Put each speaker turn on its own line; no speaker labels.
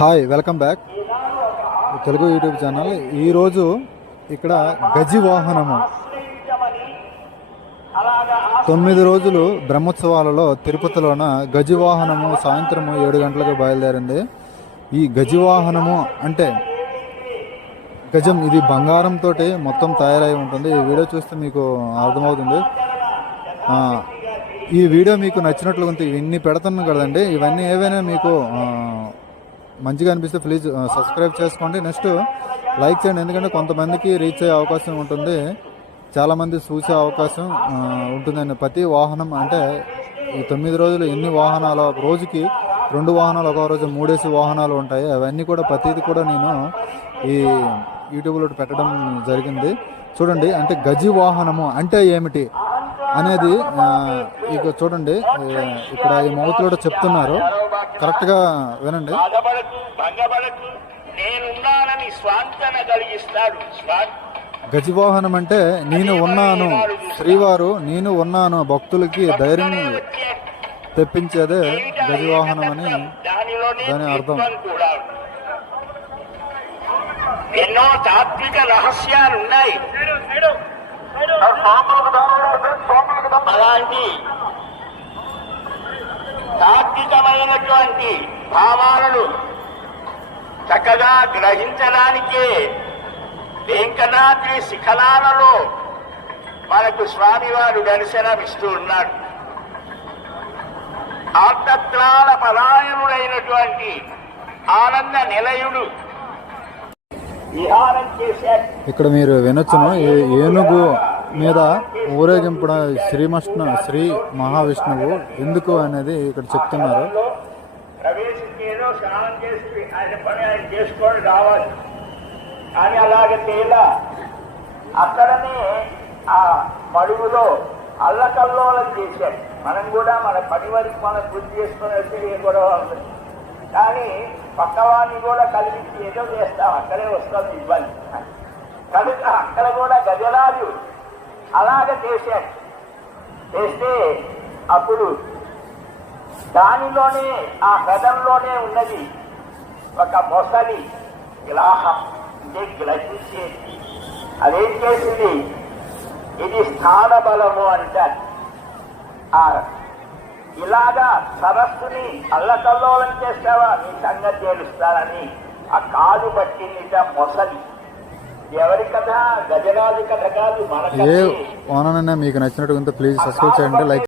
Hi welcome back Telugu YouTube channel. ఈరోజు ఇక్కడ గజి వాహనము తొమ్మిది రోజులు బ్రహ్మోత్సవాలలో తిరుపతిలోన గజి వాహనము సాయంత్రము ఏడు గంటలకు బయలుదేరింది. ఈ గజి వాహనము అంటే గజం ఇది బంగారంతో మొత్తం తయారై ఉంటుంది. ఈ వీడియో చూస్తే మీకు అర్థమవుతుంది. ఈ వీడియో మీకు నచ్చినట్లు ఉంటే ఇవన్నీ పెడతాను కదండి. ఇవన్నీ ఏవైనా మీకు మంచిగా అనిపిస్తే ప్లీజ్ సబ్స్క్రైబ్ uh, చేసుకోండి. నెక్స్ట్ లైక్ చేయండి. ఎందుకంటే కొంతమందికి రీచ్ అయ్యే అవకాశం ఉంటుంది. చాలామంది చూసే అవకాశం uh, ఉంటుందండి. ప్రతి వాహనం అంటే ఈ తొమ్మిది రోజులు ఎన్ని వాహనాలు ఒక రోజుకి రెండు వాహనాలు ఒక రోజు మూడేసి వాహనాలు ఉంటాయి. అవన్నీ కూడా ప్రతిది కూడా నేను ఈ యూట్యూబ్లో పెట్టడం జరిగింది. చూడండి అంటే గజి వాహనము అంటే ఏమిటి? అనేది ఇక చూడండి ఇక్కడ ఈ మౌత్లో చెప్తున్నారు. కరెక్ట్గా వినండి.
నేనున్నానని స్వాంతన కలిగిస్తాడు స్వాంత
గజవాహనం అంటే నేను ఉన్నాను. శ్రీవారు నేను ఉన్నాను. భక్తులకి ధైర్యం తెప్పించేదే గజవాహనం అని
దానిలోనే
దాని అర్థం.
ఎన్నో తాత్విక రహస్యాలు ఉన్నాయి అలాంటి తాత్వికమైనటువంటి భావాలను చక్కగా గ్రహించడానికే వెంకటాద్రి శిఖరాలలో మనకు స్వామివారు దర్శనమిస్తూ ఉన్నాడు ఆర్తత్రాల పరాయణుడైనటువంటి ఆనంద నిలయుడు విహారం చేశాడు
ఇక్కడ మీరు వినొచ్చును ఏనుగు మీద ఊరేగింపున శ్రీమష్ణ శ్రీ మహావిష్ణువు ఎందుకు అనేది ఇక్కడ చెప్తున్నారు.
ప్రవేశించి ఏదో స్నానం చేసి ఆయన పని ఆయన చేసుకొని రావాలి. కానీ అలాగే తేలా అక్కడనే ఆ మడుగులో అల్లకల్లోలం చేశాడు మనం కూడా మన పని వరకు మనం గుర్తు చేసుకొని వస్తే ఏ గొడవ ఉండదు. కానీ పక్కవాడిని కూడా కలిపించి ఏదో చేస్తాం అక్కడే వస్తాం ఇవ్వాలి. కనుక అక్కడ కూడా గజరాజు అలాగ చేశాడు. చేస్తే అప్పుడు దానిలోనే ఆ కథంలోనే ఉన్నది ఒక మొసలి గ్రాహం అంటే గ్రహించేది. అదేం చేసింది? ఇది స్థాన బలము అంటారు. ఆ ఇలాగా సరస్సుని అల్లకల్లోలం చేస్తావా? నీ సంగతి తేలుస్తానని ఆ కాలు పట్టింది మొసలి.
ఏ
కథ
మీకు నచ్చినట్టు ప్లీజ్ సబ్స్క్రైబ్ చేయండి లైక్